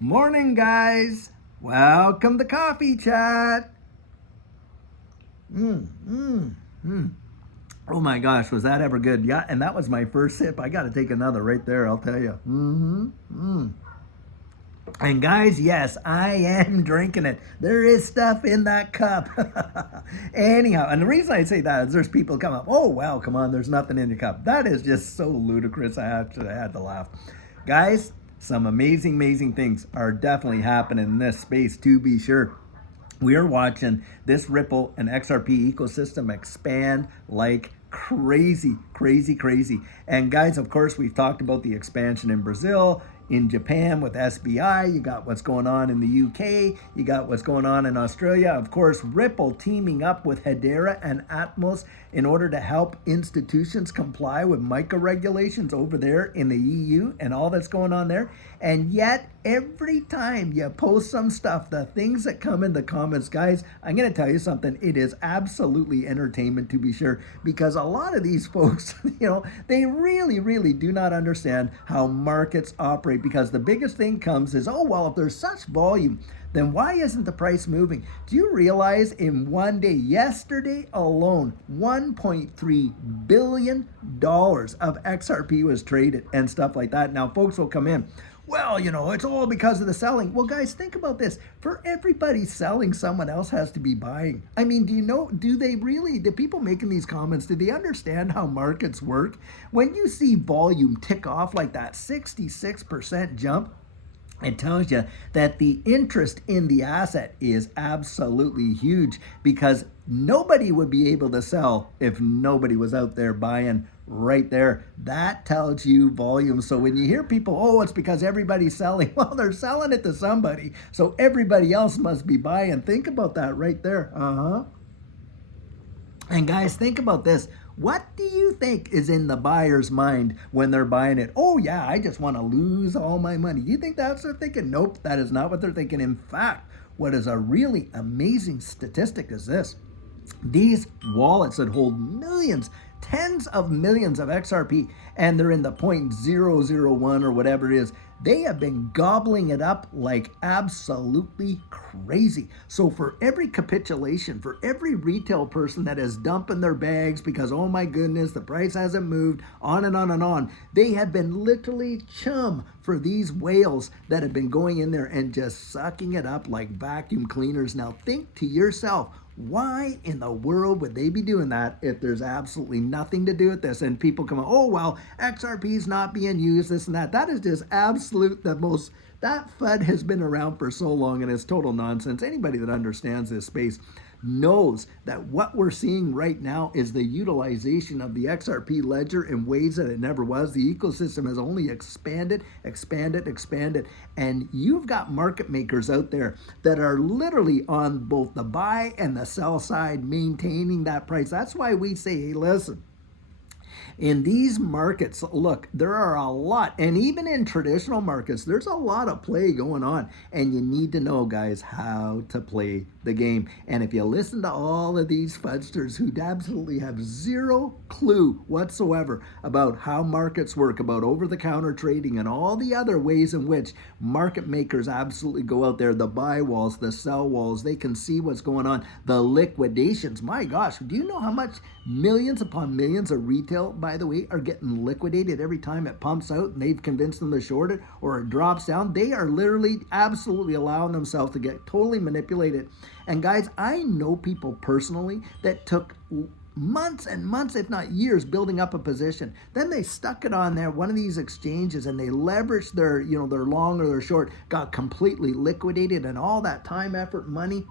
Morning, guys. Welcome to Coffee Chat. Mm, mm, mm. Oh my gosh, was that ever good? Yeah, and that was my first sip. I got to take another right there, I'll tell you. And guys, yes, I am drinking it. There is stuff in that cup. Anyhow, and the reason I say that is there's people come up, oh, well, come on, there's nothing in your cup. That is just so ludicrous. I had to laugh. Guys, some amazing, amazing things are definitely happening in this space, to be sure. We are watching this Ripple and XRP ecosystem expand like crazy, crazy, crazy. And guys, of course, we've talked about the expansion in Brazil, in Japan with SBI. You got what's going on in the UK. You got what's going on in Australia. Of course, Ripple teaming up with Hedera and Atmos in order to help institutions comply with MiCA regulations over there in the EU and all that's going on there. And yet, every time you post some stuff, the things that come in the comments, guys, I'm going to tell you something. It is absolutely entertainment, to be sure, because a lot of these folks, they really, really do not understand how markets operate. Because the biggest thing comes is, oh, well, if there's such volume, then why isn't the price moving? Do you realize in one day, yesterday alone, $1.3 billion of XRP was traded and stuff like that? Now, folks will come in. Well, it's all because of the selling. Well, guys, think about this. For everybody selling, someone else has to be buying. I mean, do people making these comments, do they understand how markets work? When you see volume tick off like that 66% jump, it tells you that the interest in the asset is absolutely huge because nobody would be able to sell if nobody was out there buying right there. That tells you volume. So when you hear people, oh, it's because everybody's selling, well, they're selling it to somebody. So everybody else must be buying. Think about that right there. And guys, think about this. What do you think is in the buyer's mind when they're buying it? Oh, yeah, I just want to lose all my money. Do you think that's what they're thinking? Nope, that is not what they're thinking. In fact, what is a really amazing statistic is this. These wallets that hold millions, tens of millions of XRP, and they're in the 0.001 or whatever it is, they have been gobbling it up like absolutely crazy. So for every capitulation, for every retail person that is dumping their bags because, oh my goodness, the price hasn't moved, on and on and on, they have been literally chum for these whales that have been going in there and just sucking it up like vacuum cleaners. Now think to yourself, why in the world would they be doing that if there's absolutely nothing to do with this? And people come, oh, well, XRP is not being used, this and that. That is just absolute, that FUD has been around for so long and it's total nonsense. Anybody that understands this space knows that what we're seeing right now is the utilization of the XRP ledger in ways that it never was. The ecosystem has only expanded, expanded, expanded. And you've got market makers out there that are literally on both the buy and the sell side maintaining that price. That's why we say, hey, listen, in these markets, look, there are a lot, and even in traditional markets, there's a lot of play going on. And you need to know, guys, how to play the game. And if you listen to all of these fudsters who absolutely have zero clue whatsoever about how markets work, about over-the-counter trading, and all the other ways in which market makers absolutely go out there, the buy walls, the sell walls, they can see what's going on, the liquidations. My gosh, do you know how much millions upon millions of retail, by the way, are getting liquidated every time it pumps out and they've convinced them to short it or it drops down? They are literally absolutely allowing themselves to get totally manipulated. And guys, I know people personally that took months and months, if not years, building up a position. Then they stuck it on there, one of these exchanges, and they leveraged their long or their short, got completely liquidated, and all that time, effort, money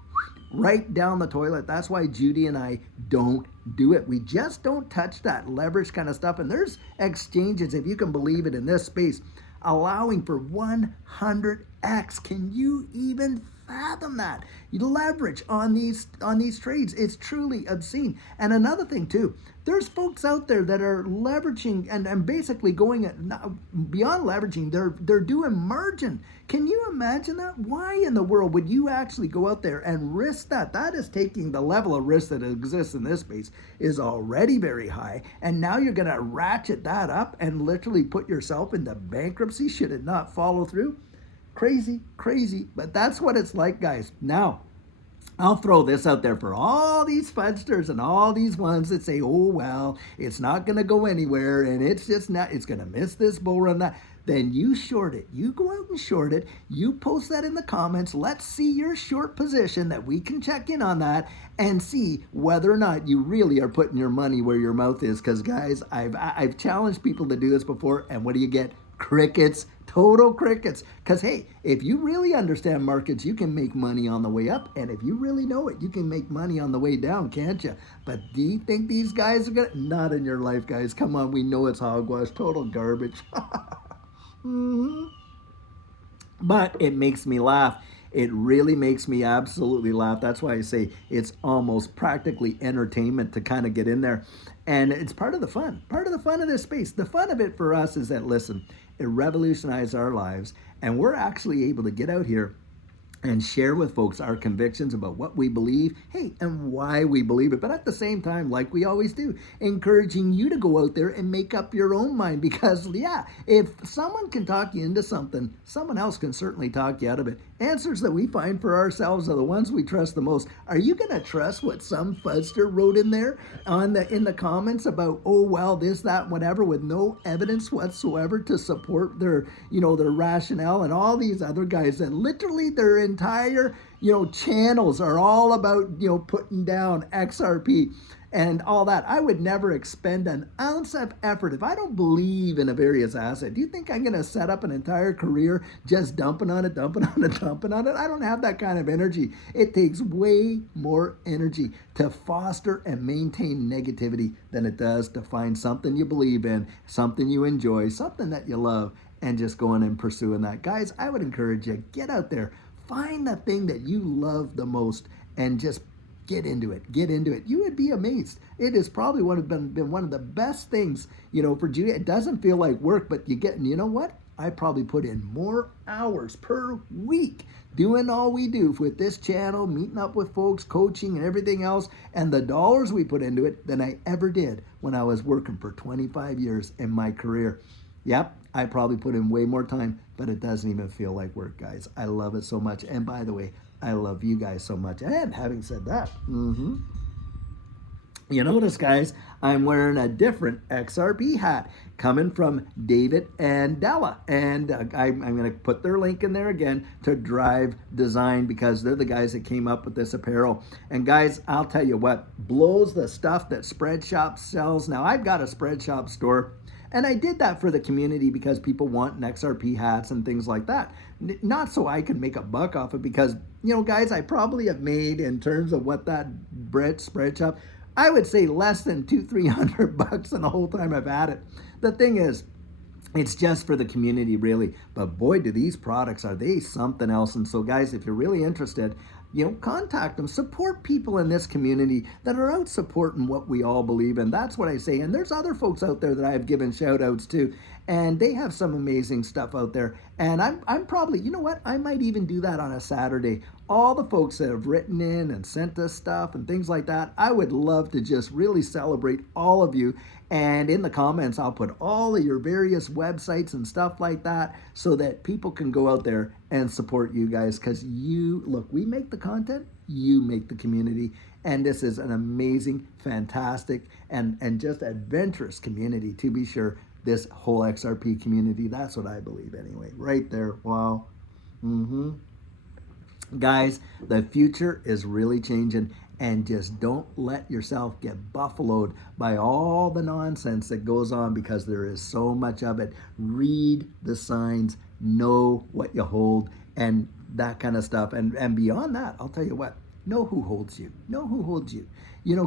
right down the toilet. That's why Judy and I don't do it. We just don't touch that leverage kind of stuff. And there's exchanges, if you can believe it, in this space, allowing for 100x. Can you even fathom that? You leverage on these trades. It's truly obscene. And another thing too, there's folks out there that are leveraging and basically going beyond leveraging. They're doing margin. Can you imagine that? Why in the world would you actually go out there and risk that? That is taking the level of risk that exists in this space is already very high. And now you're going to ratchet that up and literally put yourself into bankruptcy should it not follow through. Crazy, crazy. But that's what it's like, guys. Now, I'll throw this out there for all these fudsters and all these ones that say, oh, well, it's not going to go anywhere and it's just not, it's going to miss this bull run. That. Then you short it. You go out and short it. You post that in the comments. Let's see your short position that we can check in on that and see whether or not you really are putting your money where your mouth is. Because, guys, I've challenged people to do this before, and what do you get? Crickets. Total crickets. Because, hey, if you really understand markets, you can make money on the way up. And if you really know it, you can make money on the way down, can't you? But do you think these guys are going to? Not in your life, guys. Come on, we know it's hogwash. Total garbage. Mm-hmm. But it makes me laugh. It really makes me absolutely laugh. That's why I say it's almost practically entertainment to kind of get in there. And it's part of the fun. Part of the fun of this space. The fun of it for us is that, listen, it revolutionized our lives. And we're actually able to get out here and share with folks our convictions about what we believe, hey, and why we believe it. But at the same time, like we always do, encouraging you to go out there and make up your own mind. Because, yeah, if someone can talk you into something, someone else can certainly talk you out of it. Answers that we find for ourselves are the ones we trust the most. Are you going to trust what some fudster wrote in there in the comments about, oh, well, this, that, whatever, with no evidence whatsoever to support their, their rationale, and all these other guys that literally their entire, channels are all about, putting down XRP and all that? I would never expend an ounce of effort if I don't believe in a various asset. Do you think I'm going to set up an entire career just dumping on it, dumping on it, dumping on it? I don't have that kind of energy. It takes way more energy to foster and maintain negativity than it does to find something you believe in, something you enjoy, something that you love, and just going and pursuing that. Guys, I would encourage you, get out there, find the thing that you love the most, and just get into it. Get into it. You would be amazed. It is probably been one of the best things, for Judy. It doesn't feel like work, but you know what? I probably put in more hours per week doing all we do with this channel, meeting up with folks, coaching and everything else, and the dollars we put into it than I ever did when I was working for 25 years in my career. Yep, I probably put in way more time, but it doesn't even feel like work, guys. I love it so much. And by the way, I love you guys so much. And having said that, you notice, guys, I'm wearing a different XRP hat coming from David and Della. And I'm going to put their link in there again to Drive Design, because they're the guys that came up with this apparel. And guys, I'll tell you what, blows the stuff that Spreadshop sells. Now, I've got a Spreadshop store, and I did that for the community because people want XRP hats and things like that. Not so I can make a buck off it, because, guys, I probably have made, in terms of what that Spreadshop, I would say less than $200-300 in the whole time I've had it. The thing is, it's just for the community, really. But boy, do these products, are they something else. And so, guys, if you're really interested, contact them. Support people in this community that are out supporting what we all believe in. That's what I say. And there's other folks out there that I've given shout outs to, and they have some amazing stuff out there. And I'm probably, you know what, I might even do that on a Saturday. All the folks that have written in and sent us stuff and things like that, I would love to just really celebrate all of you. And in the comments, I'll put all of your various websites and stuff like that, so that people can go out there and support you guys. Because look, we make the content, you make the community. And this is an amazing, fantastic, and just adventurous community, to be sure. This whole XRP community, that's what I believe anyway. Right there, wow. Guys, the future is really changing, and just don't let yourself get buffaloed by all the nonsense that goes on, because there is so much of it. Read the signs, know what you hold, and that kind of stuff. And beyond that, I'll tell you what, know who holds you. Know who holds you.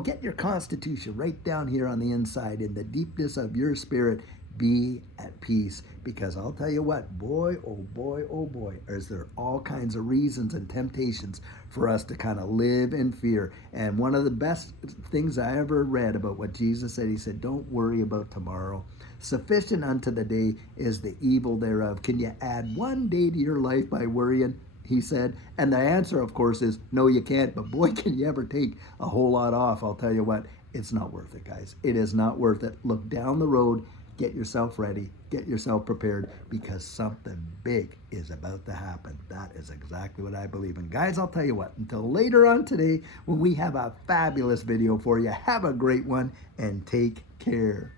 Get your constitution right down here on the inside, in the deepness of your spirit. Be at peace, because I'll tell you what, boy, oh boy, oh boy, is there all kinds of reasons and temptations for us to kind of live in fear. And one of the best things I ever read about what Jesus said, he said, don't worry about tomorrow. Sufficient unto the day is the evil thereof. Can you add one day to your life by worrying? He said. And the answer, of course, is no, you can't. But boy, can you ever take a whole lot off. I'll tell you what, it's not worth it, guys. It is not worth it. Look down the road. get yourself ready, get yourself prepared, because something big is about to happen. That is exactly what I believe in. Guys, I'll tell you what, until later on today when we have a fabulous video for you, have a great one and take care.